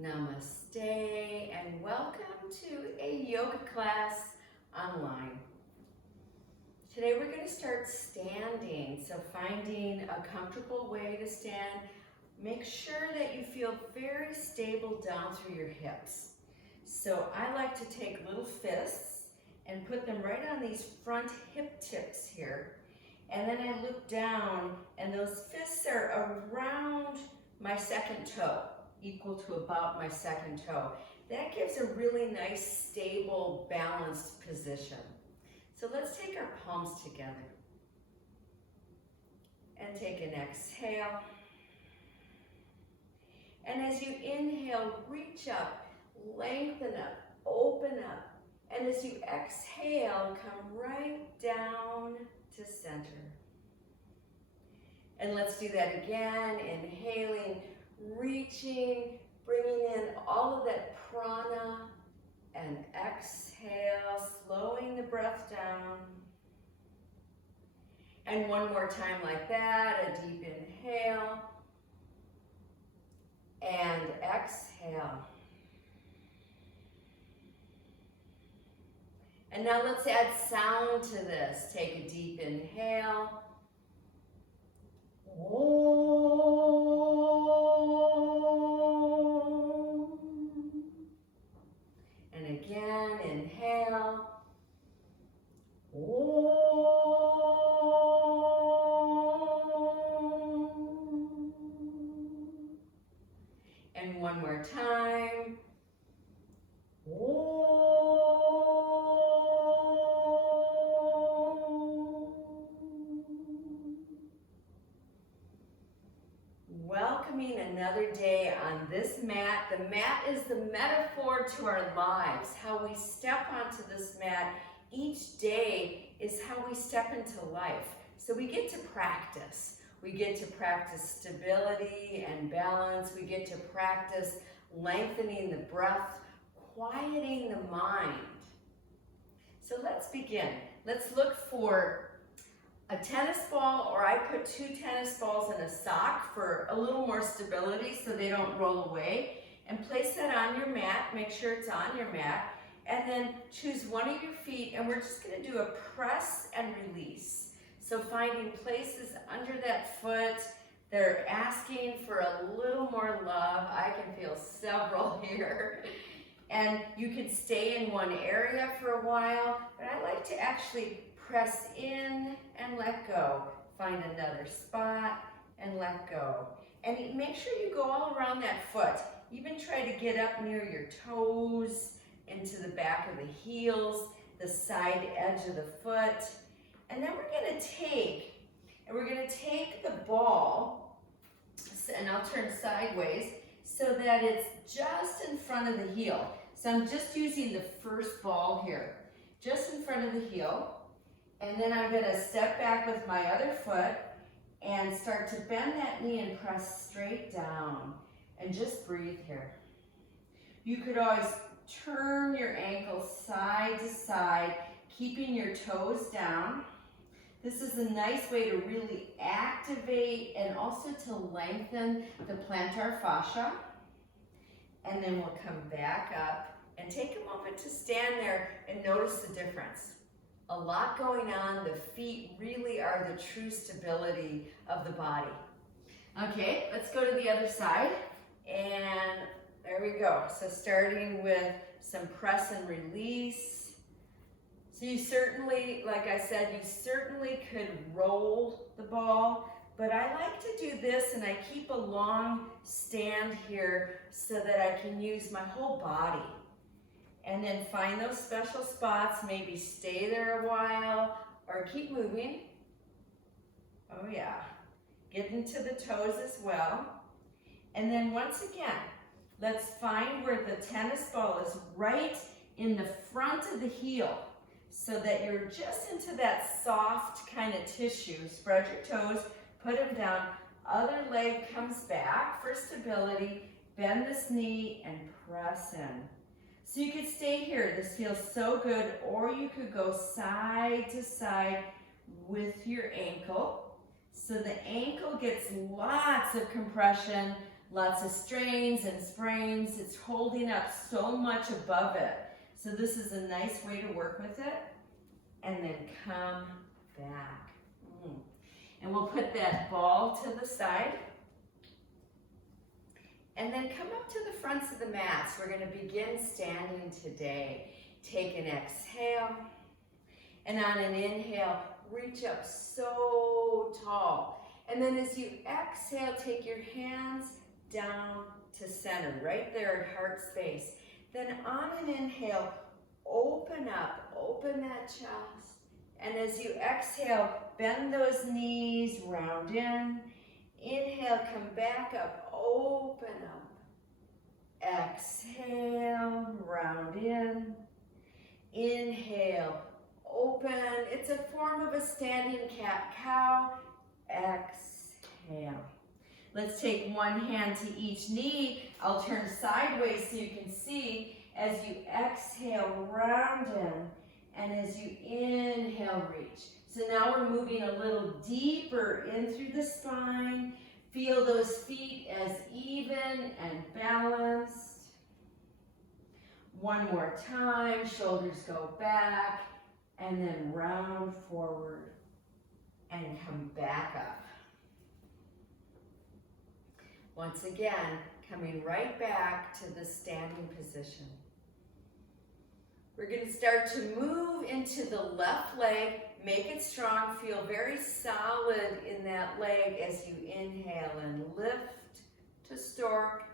Namaste and welcome to a yoga class online. Today we're going to start standing, so finding a comfortable way to stand. Make sure that you feel very stable down through your hips. So I like to take little fists and put them right on these front hip tips here. And then I look down and those fists are around my second toe, equal to about my second toe. That gives a really nice, stable, balanced position. So let's take our palms together and take an exhale. And as you inhale, reach up, lengthen up, open up. And as you exhale, come right down to center. And let's do that again, inhaling, reaching, bringing in all of that prana, and exhale, slowing the breath down. And one more time like that, a deep inhale, and exhale. And now let's add sound to this. Take a deep inhale. And again, inhale. And one more time. Welcoming another day on this mat. The mat is the metaphor to our lives. How we step onto this mat each day is how we step into life. So we get to practice. We get to practice stability and balance. We get to practice lengthening the breath, quieting the mind. So let's begin. Let's look for a tennis ball, or I put 2 tennis balls in a sock for a little more stability so they don't roll away. And place that on your mat, make sure it's on your mat, and then choose one of your feet, and we're just gonna do a press and release. So finding places under that foot, they're asking for a little more love. I can feel several here. And you can stay in one area for a while, but I like to actually press in and let go. Find another spot and let go. And make sure you go all around that foot. Even try to get up near your toes, into the back of the heels, the side edge of the foot. And then we're gonna take the ball, and I'll turn sideways so that it's just in front of the heel. So I'm just using the first ball here, just in front of the heel. And then I'm gonna step back with my other foot and start to bend that knee and press straight down. And just breathe here. You could always turn your ankles side to side, keeping your toes down. This is a nice way to really activate and also to lengthen the plantar fascia. And then we'll come back up and take a moment to stand there and notice the difference. A lot going on. The feet really are the true stability of the body. Okay, let's go to the other side. And there we go. So starting with some press and release. So you certainly, like I said, you certainly could roll the ball, but I like to do this, and I keep a long stand here so that I can use my whole body. And then find those special spots, maybe stay there a while, or keep moving. Oh yeah, get into the toes as well. And then once again, let's find where the tennis ball is right in the front of the heel, so that you're just into that soft kind of tissue. Spread your toes, put them down, other leg comes back for stability, bend this knee and press in. So you could stay here, this feels so good, or you could go side to side with your ankle. So the ankle gets lots of compression, Lots of strains and sprains. It's holding up so much above it. So this is a nice way to work with it. And then come back. And we'll put that ball to the side. And then come up to the fronts of the mats. We're going to begin standing today. Take an exhale. And on an inhale, reach up so tall. And then as you exhale, take your hands down to center, right there at heart space. Then on an inhale, open up, open that chest. And as you exhale, bend those knees, round in. Inhale, come back up, open up. Exhale, round in. Inhale, open. It's a form of a standing cat-cow. Exhale. Let's take one hand to each knee. I'll turn sideways so you can see. As you exhale, round in. And as you inhale, reach. So now we're moving a little deeper in through the spine. Feel those feet as even and balanced. One more time, shoulders go back, and then round forward and come back up. Once again, coming right back to the standing position. We're going to start to move into the left leg. Make it strong. Feel very solid in that leg as you inhale and lift to stork.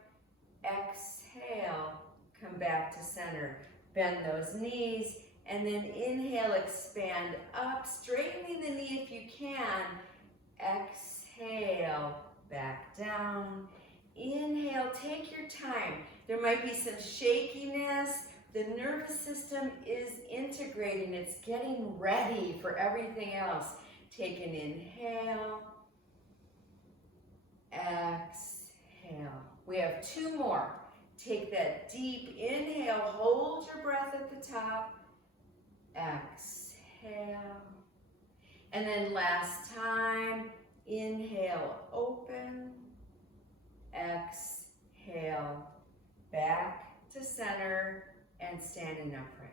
Exhale. Come back to center. Bend those knees. And then inhale, expand up. Straightening the knee if you can. Exhale. Back down. Inhale. Take your time. There might be some shakiness. The nervous system is integrating. It's getting ready for everything else. Take an inhale. Exhale. We have two more. Take that deep inhale. Hold your breath at the top. Exhale. And then last time, inhale, open. Exhale. Back to center. And standing upright.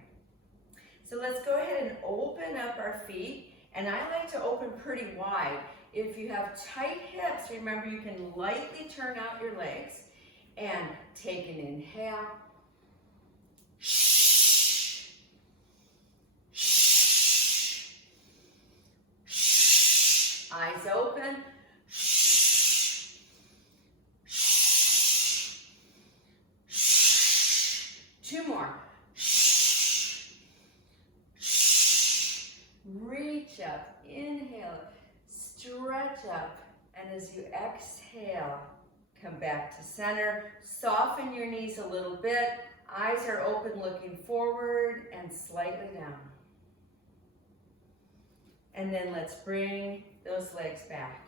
So let's go ahead and open up our feet. And I like to open pretty wide. If you have tight hips, remember you can lightly turn out your legs. And take an inhale. Shh. Shh. Shh. Eyes open. Shh. Shh. Shh. Two more. Shh. Shh. Reach up. Inhale. Stretch up. And as you exhale, come back to center. Soften your knees a little bit. Eyes are open, looking forward and slightly down. And then let's bring those legs back.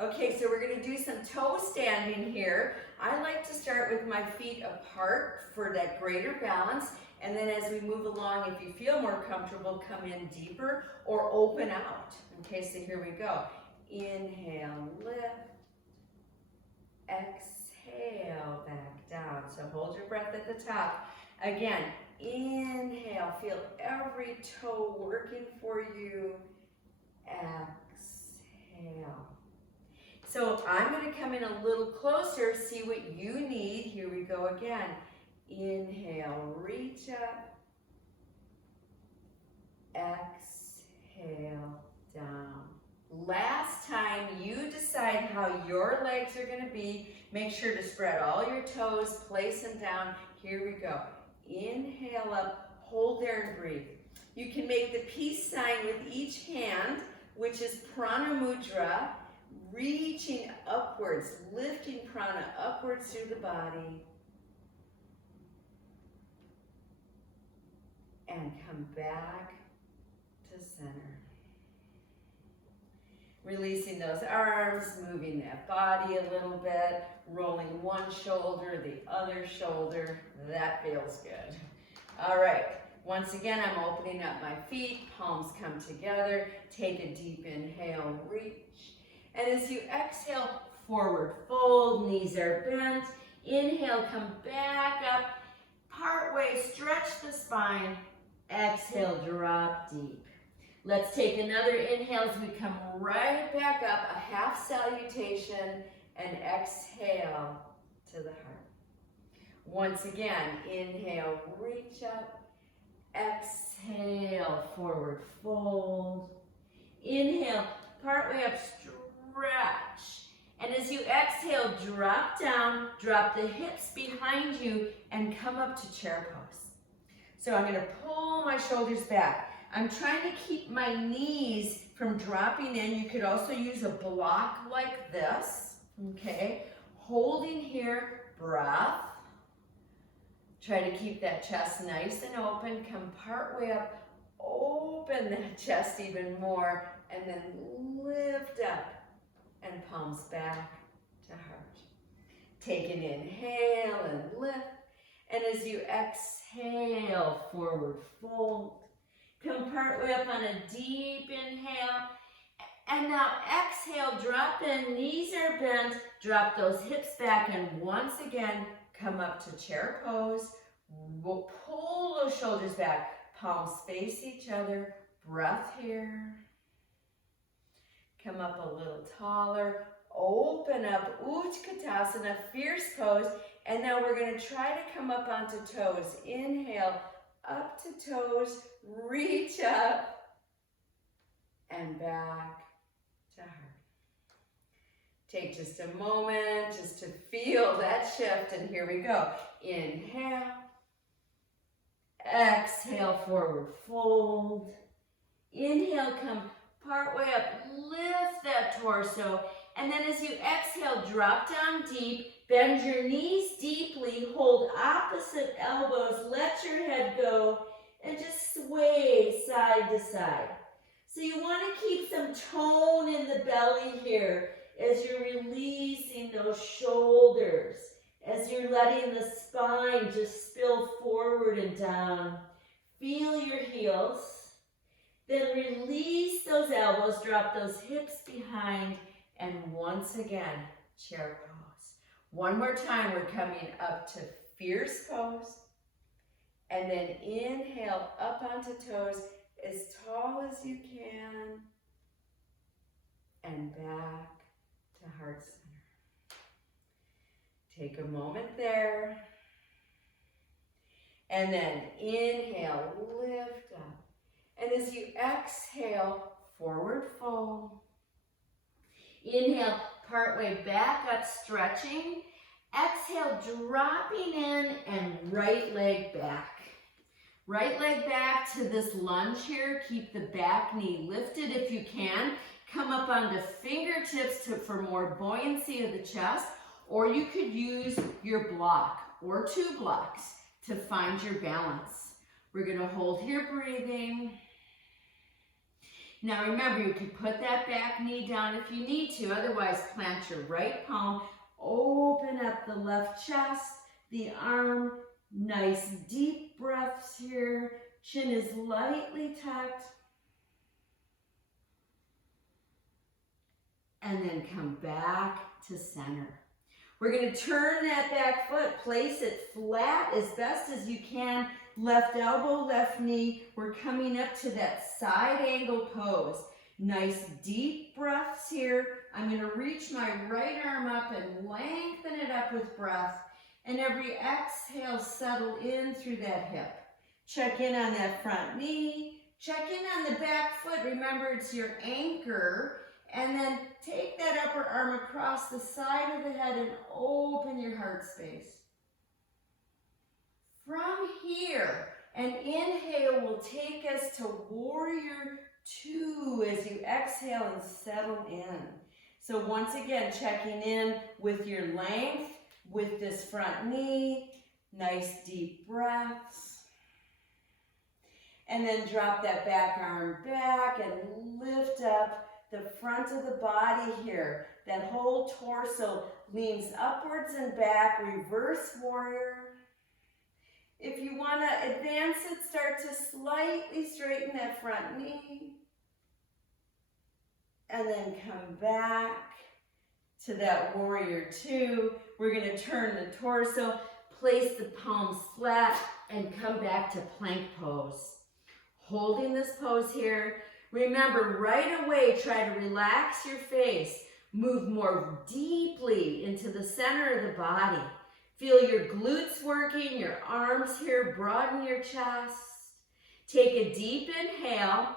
Okay, so we're going to do some toe standing here. I like to start with my feet apart for that greater balance. And then as we move along, if you feel more comfortable, come in deeper or open out. Okay, so here we go. Inhale, lift. Exhale, back down. So hold your breath at the top. Again, inhale, feel every toe working for you. Exhale. So I'm going to come in a little closer, see what you need. Here we go again. Inhale, reach up. Exhale, down. Last time, you decide how your legs are going to be. Make sure to spread all your toes, place them down. Here we go. Inhale up, hold there and breathe. You can make the peace sign with each hand, which is prana mudra, reaching upwards, lifting prana upwards through the body. And come back to center. Releasing those arms, moving that body a little bit, rolling one shoulder, the other shoulder. That feels good. All right, once again, I'm opening up my feet, palms come together. Take a deep inhale, reach. And as you exhale, forward fold, knees are bent. Inhale, come back up. Part way, stretch the spine. Exhale, drop deep. Let's take another inhale as we come right back up, a half salutation, and exhale to the heart. Once again, inhale, reach up. Exhale, forward fold. Inhale, part way up, stretch. And as you exhale, drop down, drop the hips behind you, and come up to chair pose. So I'm gonna pull my shoulders back. I'm trying to keep my knees from dropping in. You could also use a block like this, okay? Holding here, breath. Try to keep that chest nice and open. Come part way up, open that chest even more, and then lift up and palms back to heart. Take an inhale and lift. And as you exhale, forward fold. Come part way up on a deep inhale. And now exhale, drop in, knees are bent. Drop those hips back, and once again, come up to chair pose. We'll pull those shoulders back. Palms face each other. Breath here. Come up a little taller. Open up, Utkatasana, fierce pose. And now we're going to try to come up onto toes. Inhale, up to toes. Reach up. And back to heart. Take just a moment just to feel that shift. And here we go. Inhale. Exhale, forward fold. Inhale, come part way up. Lift that torso. And then as you exhale, drop down deep. Bend your knees deeply. Hold opposite elbows. Let your head go. And just sway side to side. So you want to keep some tone in the belly here as you're releasing those shoulders, as you're letting the spine just spill forward and down. Feel your heels. Then release those elbows, drop those hips behind, and once again, chair pose. One more time, we're coming up to fierce pose. And then inhale up onto toes as tall as you can. And back to heart center. Take a moment there. And then inhale, lift up. And as you exhale, forward fold. Inhale, partway back up, stretching. Exhale, dropping in, and right leg back. Right leg back to this lunge here. Keep the back knee lifted if you can. Come up onto fingertips for more buoyancy of the chest. Or you could use your block or two blocks to find your balance. We're going to hold here, breathing. Now remember, you can put that back knee down if you need to. Otherwise, plant your right palm. Open up the left chest, the arm. Nice deep breaths here. Chin is lightly tucked. And then come back to center. We're going to turn that back foot, place it flat as best as you can. Left elbow, left knee. We're coming up to that side angle pose. Nice deep breaths here. I'm going to reach my right arm up and lengthen it up with breath. And every exhale, settle in through that hip. Check in on that front knee. Check in on the back foot. Remember, it's your anchor. And then take that upper arm across the side of the head and open your heart space. From here, an inhale will take us to warrior 2 as you exhale and settle in. So once again, checking in with your length, with this front knee. Nice deep breaths. And then drop that back arm back and lift up the front of the body here. That whole torso leans upwards and back, reverse warrior. If you want to advance it, start to slightly straighten that front knee. And then come back to that warrior two. We're going to turn the torso, place the palms flat, and come back to plank pose. Holding this pose here. Remember, right away, try to relax your face. Move more deeply into the center of the body. Feel your glutes working, your arms here, broaden your chest. Take a deep inhale,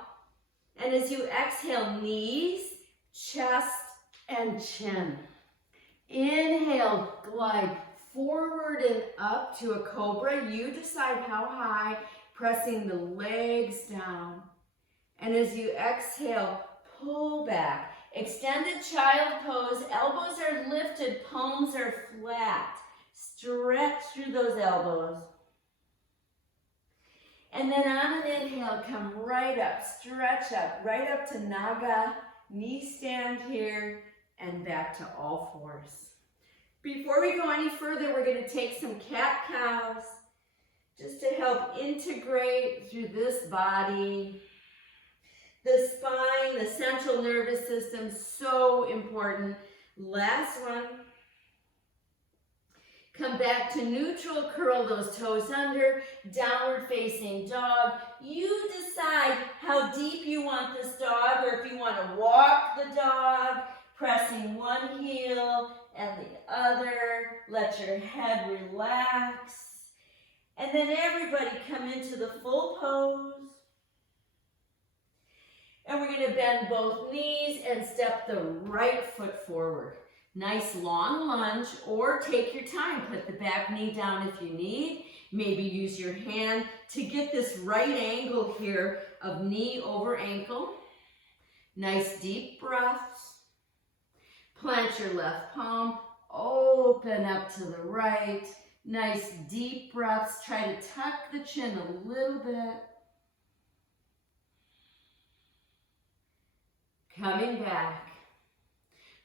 and as you exhale, knees, chest, and chin. Inhale, glide forward and up to a cobra. You decide how high, pressing the legs down. And as you exhale, pull back. Extended child pose, elbows are lifted, palms are flat. Stretch through those elbows. And then on an inhale, come right up, stretch up, right up to Naga, knee stand here, and back to all fours. Before we go any further, we're going to take some cat-cows just to help integrate through this body. The spine, the central nervous system, so important. Last one. Come back to neutral, curl those toes under, downward facing dog. You decide how deep you want this dog, or if you want to walk the dog, pressing one heel and the other. Let your head relax. And then everybody come into the full pose. And we're going to bend both knees and step the right foot forward. Nice long lunge, or take your time. Put the back knee down if you need. Maybe use your hand to get this right angle here of knee over ankle. Nice deep breaths. Plant your left palm. Open up to the right. Nice deep breaths. Try to tuck the chin a little bit. Coming back.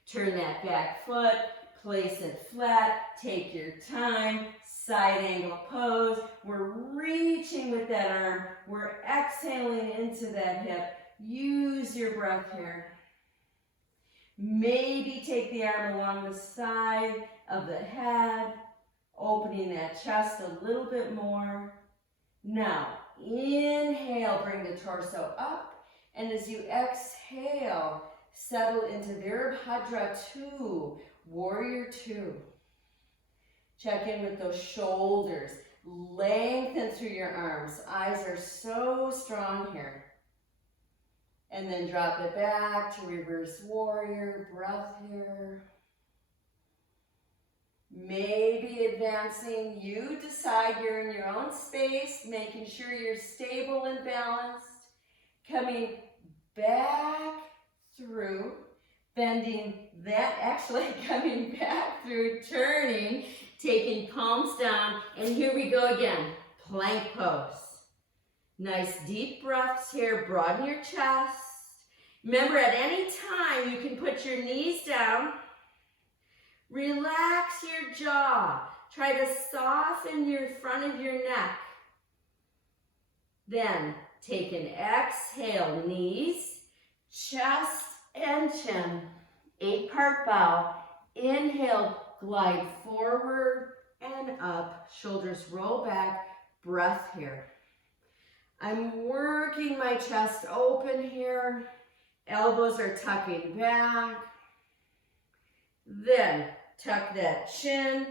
Turn that back foot, place it flat, take your time, side angle pose. We're reaching with that arm. We're exhaling into that hip. Use your breath here. Maybe take the arm along the side of the head, opening that chest a little bit more. Now, inhale, bring the torso up. And as you exhale, settle into Virabhadra 2, Warrior 2. Check in with those shoulders. Lengthen through your arms. Eyes are so strong here. And then drop it back to Reverse Warrior. Breath here. Maybe advancing. You decide, you're in your own space, making sure you're stable and balanced. Coming back through, bending that, actually coming back through, turning, taking palms down, and here we go again, plank pose. Nice deep breaths here, broaden your chest. Remember, at any time, you can put your knees down, relax your jaw, try to soften your front of your neck. Then, take an exhale, knees, chest, and chin. 8-part bow. Inhale, glide forward and up. Shoulders roll back. Breath here. I'm working my chest open here. Elbows are tucking back. Then tuck that chin,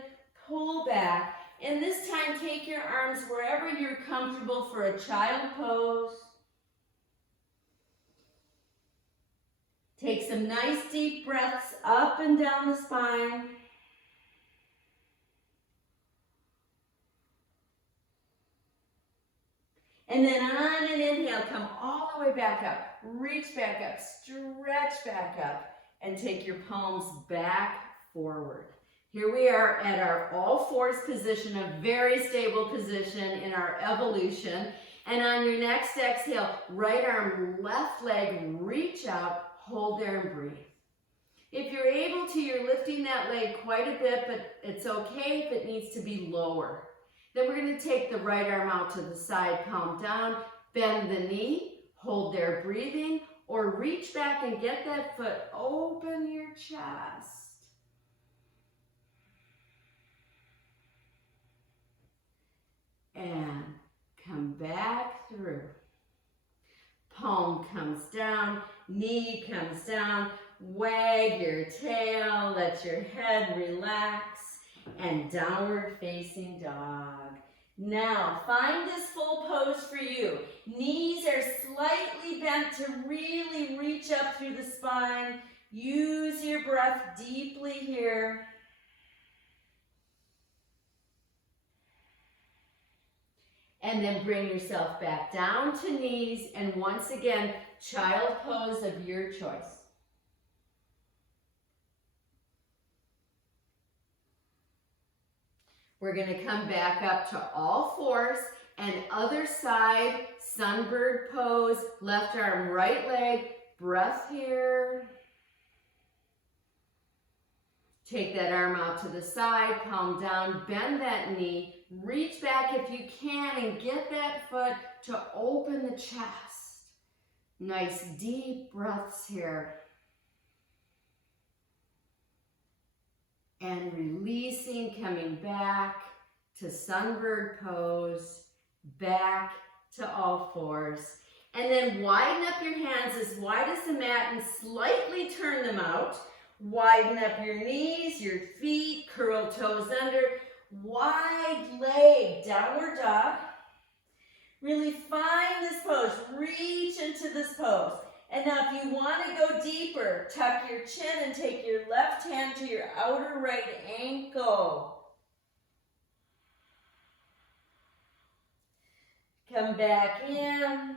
pull back. And this time, take your arms wherever you're comfortable for a child pose. Take some nice deep breaths up and down the spine. And then on an inhale, come all the way back up. Reach back up, stretch back up, and take your palms back forward. Here we are at our all fours position, a very stable position in our evolution. And on your next exhale, right arm, left leg, reach out, hold there and breathe. If you're able to, you're lifting that leg quite a bit, but it's okay if it needs to be lower. Then we're going to take the right arm out to the side, palm down, bend the knee, hold there breathing, or reach back and get that foot, open your chest. through. Palm comes down, knee comes down, wag your tail, let your head relax, and downward facing dog. Now, find this full pose for you. Knees are slightly bent to really reach up through the spine. Use your breath deeply here. And then bring yourself back down to knees, and once again, child pose of your choice. We're going to come back up to all fours, and other side, sunbird pose, left arm, right leg, breath here. Take that arm out to the side, palm down, bend that knee, reach back if you can, and get that foot to open the chest. Nice deep breaths here. And releasing, coming back to sunbird pose, back to all fours. And then widen up your hands as wide as the mat and slightly turn them out. Widen up your knees, your feet, curl toes under, wide leg, downward dog. Really find this pose, reach into this pose. And now if you want to go deeper, tuck your chin and take your left hand to your outer right ankle. Come back in.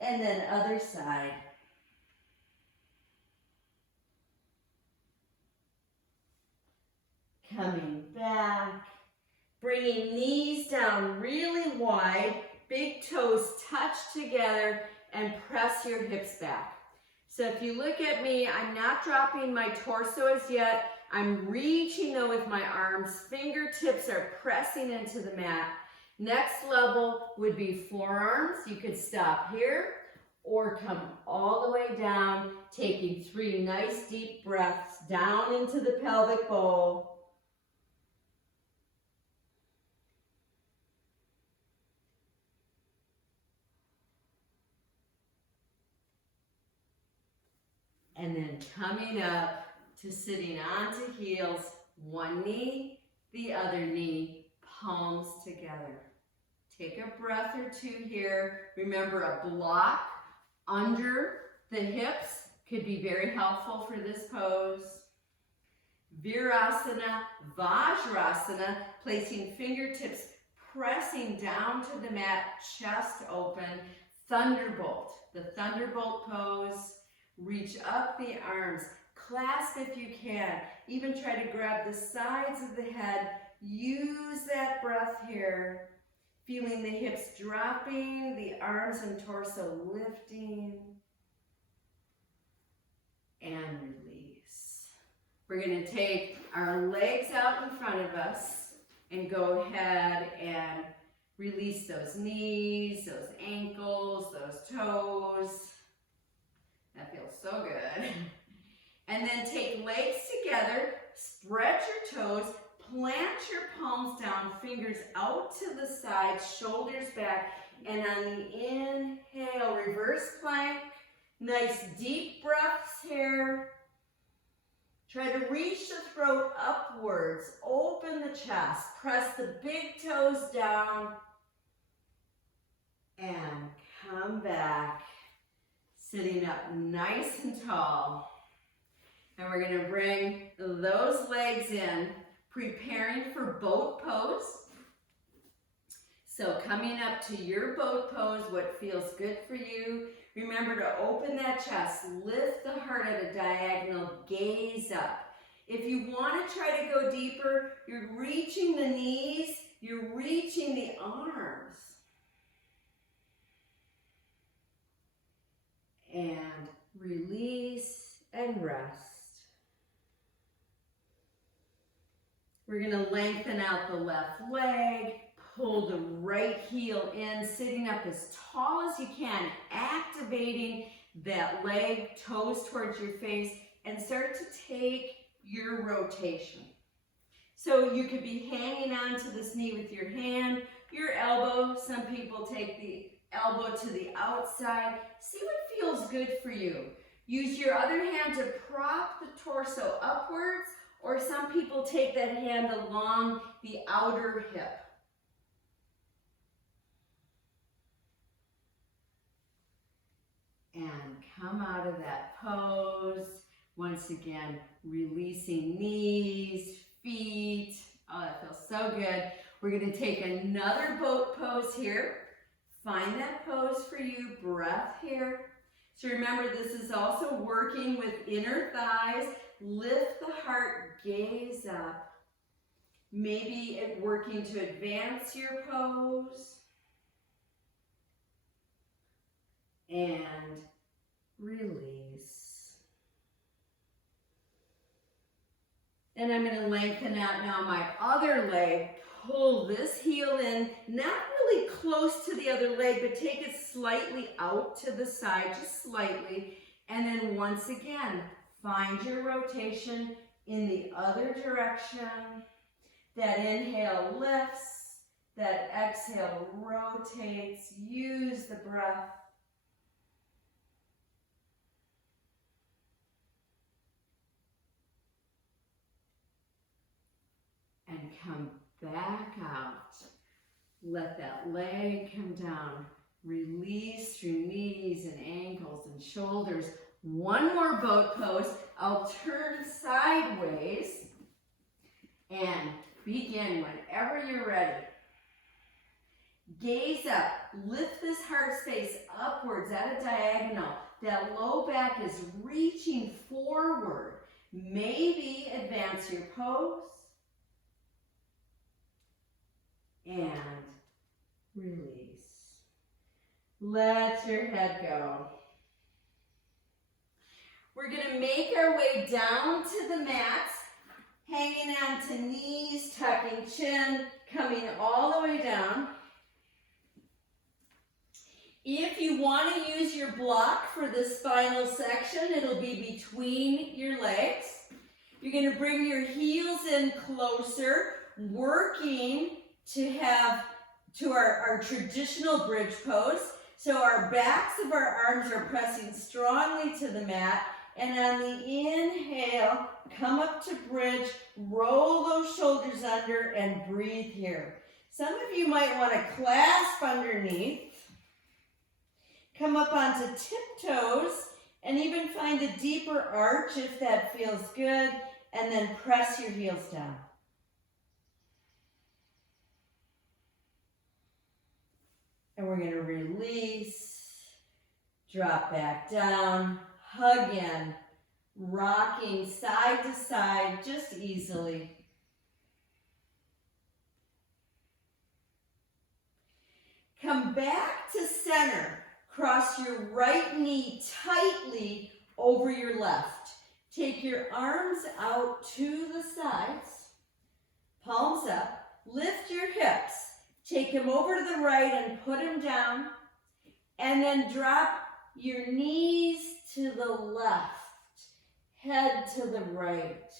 And then other side. Coming back. Bringing knees down really wide. Big toes touch together and press your hips back. So if you look at me, I'm not dropping my torso as yet. I'm reaching though with my arms. Fingertips are pressing into the mat. Next level would be forearms. You could stop here or come all the way down, taking 3 nice deep breaths down into the pelvic bowl. And then coming up to sitting onto heels, one knee, the other knee, palms together. Take a breath or two here. Remember, a block under the hips could be very helpful for this pose. Virasana, Vajrasana, placing fingertips pressing down to the mat, chest open. Thunderbolt, the Thunderbolt pose. Reach up the arms, clasp if you can, even try to grab the sides of the head. Use that breath here, feeling the hips dropping, the arms and torso lifting, and release. We're going to take our legs out in front of us and go ahead and release those knees, those ankles, those toes. That feels so good. And then take legs together, spread your toes, plant your palms down, fingers out to the side, shoulders back, and on the inhale, reverse plank. Nice deep breaths here. Try to reach the throat upwards, open the chest, press the big toes down, and come back. Sitting up nice and tall. And we're going to bring those legs in, preparing for boat pose. So coming up to your boat pose, what feels good for you. Remember to open that chest, lift the heart at a diagonal, gaze up. If you want to try to go deeper, you're reaching the knees, you're reaching the arms. And release and rest. We're going to lengthen out the left leg, pull the right heel in, sitting up as tall as you can, activating that leg, toes towards your face, and start to take your rotation. So you could be hanging onto this knee with your hand, your elbow. Some people take the elbow to the outside. See what feels good for you. Use your other hand to prop the torso upwards, or some people take that hand along the outer hip. And come out of that pose. Once again, releasing knees, feet. Oh, that feels so good. We're going to take another boat pose here. Find that pose for you. Breath here. So remember, this is also working with inner thighs. Lift the heart, gaze up. Maybe working to advance your pose. And release. And I'm going to lengthen out now my other leg. Pull this heel in, not really close to the other leg, but take it slightly out to the side, just slightly. And then once again, find your rotation in the other direction. That inhale lifts, that exhale rotates. Use the breath. And come back out. Let that leg come down. Release through knees and ankles and shoulders. One more boat pose. I'll turn sideways and begin whenever you're ready. Gaze up. Lift this heart space upwards at a diagonal. That low back is reaching forward. Maybe advance your pose. And release. Let your head go. We're going to make our way down to the mat, hanging on to knees, tucking chin, coming all the way down. If you want to use your block for this final section, it'll be between your legs. You're going to bring your heels in closer, working to have our traditional bridge pose. So our backs of our arms are pressing strongly to the mat. And on the inhale, come up to bridge, roll those shoulders under and breathe here. Some of you might want to clasp underneath. Come up onto tiptoes and even find a deeper arch if that feels good. And then press your heels down. And we're going to release, drop back down, hug in, rocking side to side just easily. Come back to center. Cross your right knee tightly over your left. Take your arms out to the sides, palms up, lift your hips. Take them over to the right and put them down. And then drop your knees to the left, head to the right.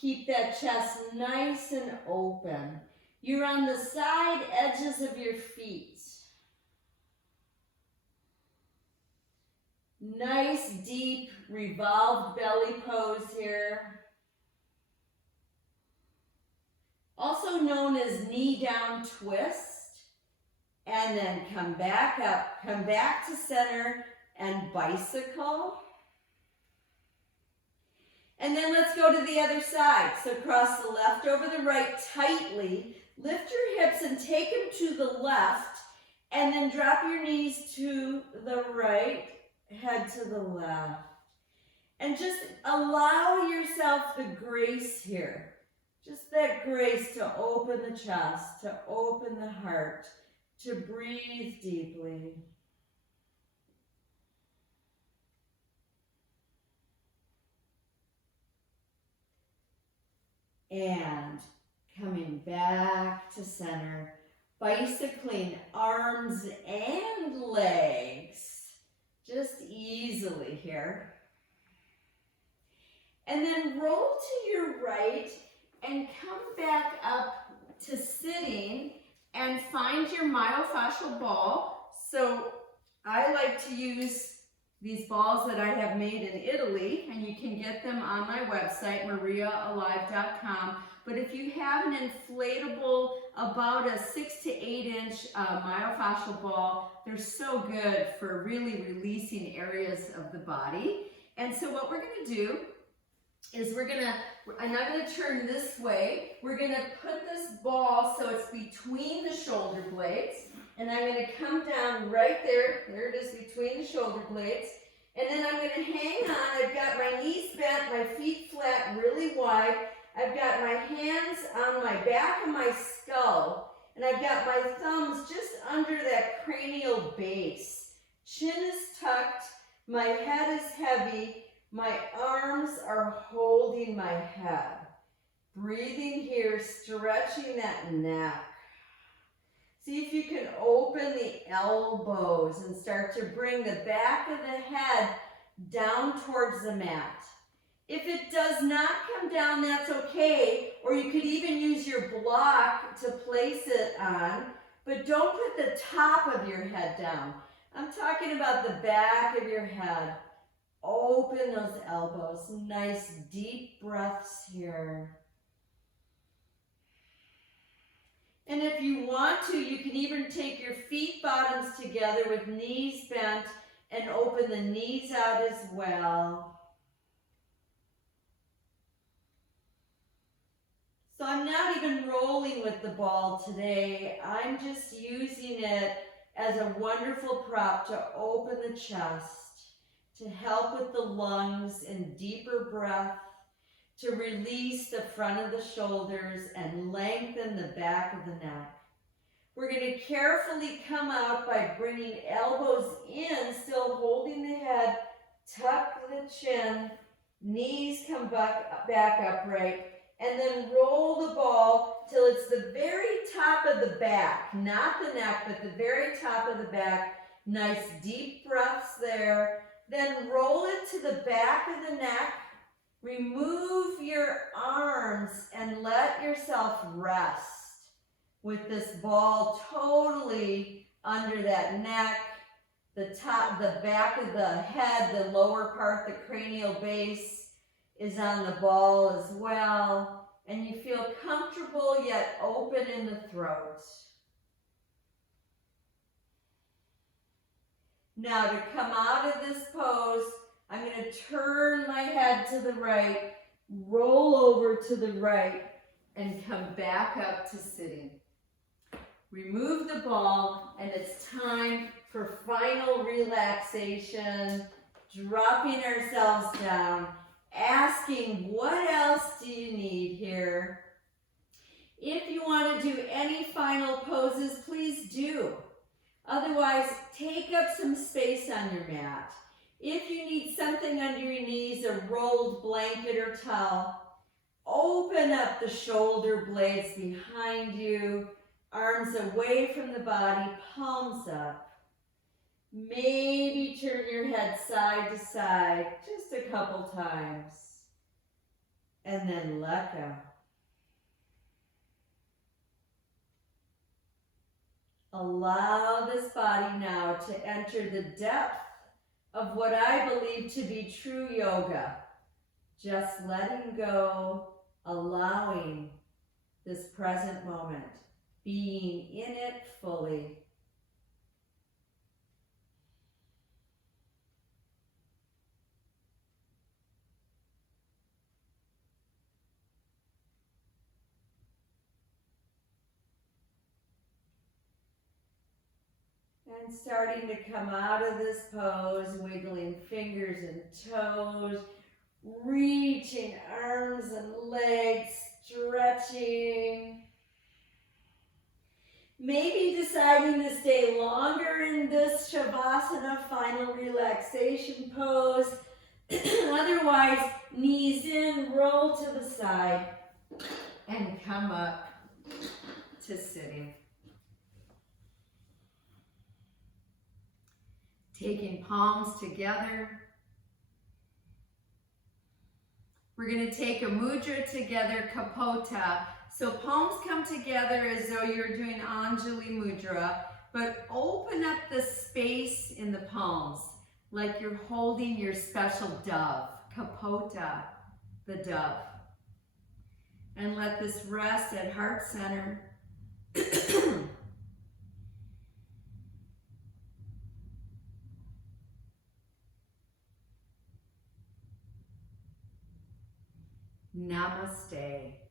Keep that chest nice and open. You're on the side edges of your feet. Nice, deep, revolved belly pose here. Also known as knee down twist. And then come back up, come back to center and bicycle. And then let's go to the other side. So cross the left over the right tightly. Lift your hips and take them to the left. And then drop your knees to the right, head to the left. And just allow yourself the grace here. Just that grace to open the chest, to open the heart, to breathe deeply. And coming back to center, bicycling arms and legs, just easily here. And then roll to your right and come back up to sitting and find your myofascial ball. So I like to use these balls that I have made in Italy, and you can get them on my website, mariaalive.com. But if you have an inflatable, about a 6 to 8 inch myofascial ball, they're so good for really releasing areas of the body. And so what we're going to do is I'm not going to turn this way. We're going to put this ball so it's between the shoulder blades. And I'm going to come down right there. There it is, between the shoulder blades. And then I'm going to hang on. I've got my knees bent, my feet flat, really wide. I've got my hands on my back of my skull. And I've got my thumbs just under that cranial base. Chin is tucked. My head is heavy. My arms are holding my head. Breathing here, stretching that neck. See if you can open the elbows and start to bring the back of the head down towards the mat. If it does not come down, that's okay. Or you could even use your block to place it on, but don't put the top of your head down. I'm talking about the back of your head. Open those elbows. Nice deep breaths here. And if you want to, you can even take your feet bottoms together with knees bent and open the knees out as well. So I'm not even rolling with the ball today. I'm just using it as a wonderful prop to open the chest, to help with the lungs and deeper breath, to release the front of the shoulders and lengthen the back of the neck. We're going to carefully come out by bringing elbows in, still holding the head, tuck the chin, knees come back upright, and then roll the ball till it's the very top of the back, not the neck, but the very top of the back. Nice deep breaths there. Then roll it to the back of the neck. Remove your arms and let yourself rest with this ball totally under that neck, the top, the back of the head, the lower part, the cranial base is on the ball as well. And you feel comfortable yet open in the throat. Now to come out of this pose, I'm going to turn my head to the right, roll over to the right, and come back up to sitting. Remove the ball, and it's time for final relaxation, dropping ourselves down, asking what else do you need here. If you want to do any final poses, please do. Otherwise, take up some space on your mat. If you need something under your knees, a rolled blanket or towel, open up the shoulder blades behind you, arms away from the body, palms up. Maybe turn your head side to side just a couple times, and then let go. Allow this body now to enter the depth of what I believe to be true yoga. Just letting go, allowing this present moment, being in it fully. And starting to come out of this pose, wiggling fingers and toes, reaching arms and legs, stretching. Maybe deciding to stay longer in this Shavasana, final relaxation pose. Otherwise, knees in, roll to the side, and come up to sitting. Taking palms together, We're going to take a mudra together, kapota. So palms come together as though you're doing Anjali mudra, but open up the space in the palms like you're holding your special dove, kapota, the dove. And let this rest at heart center. Namaste.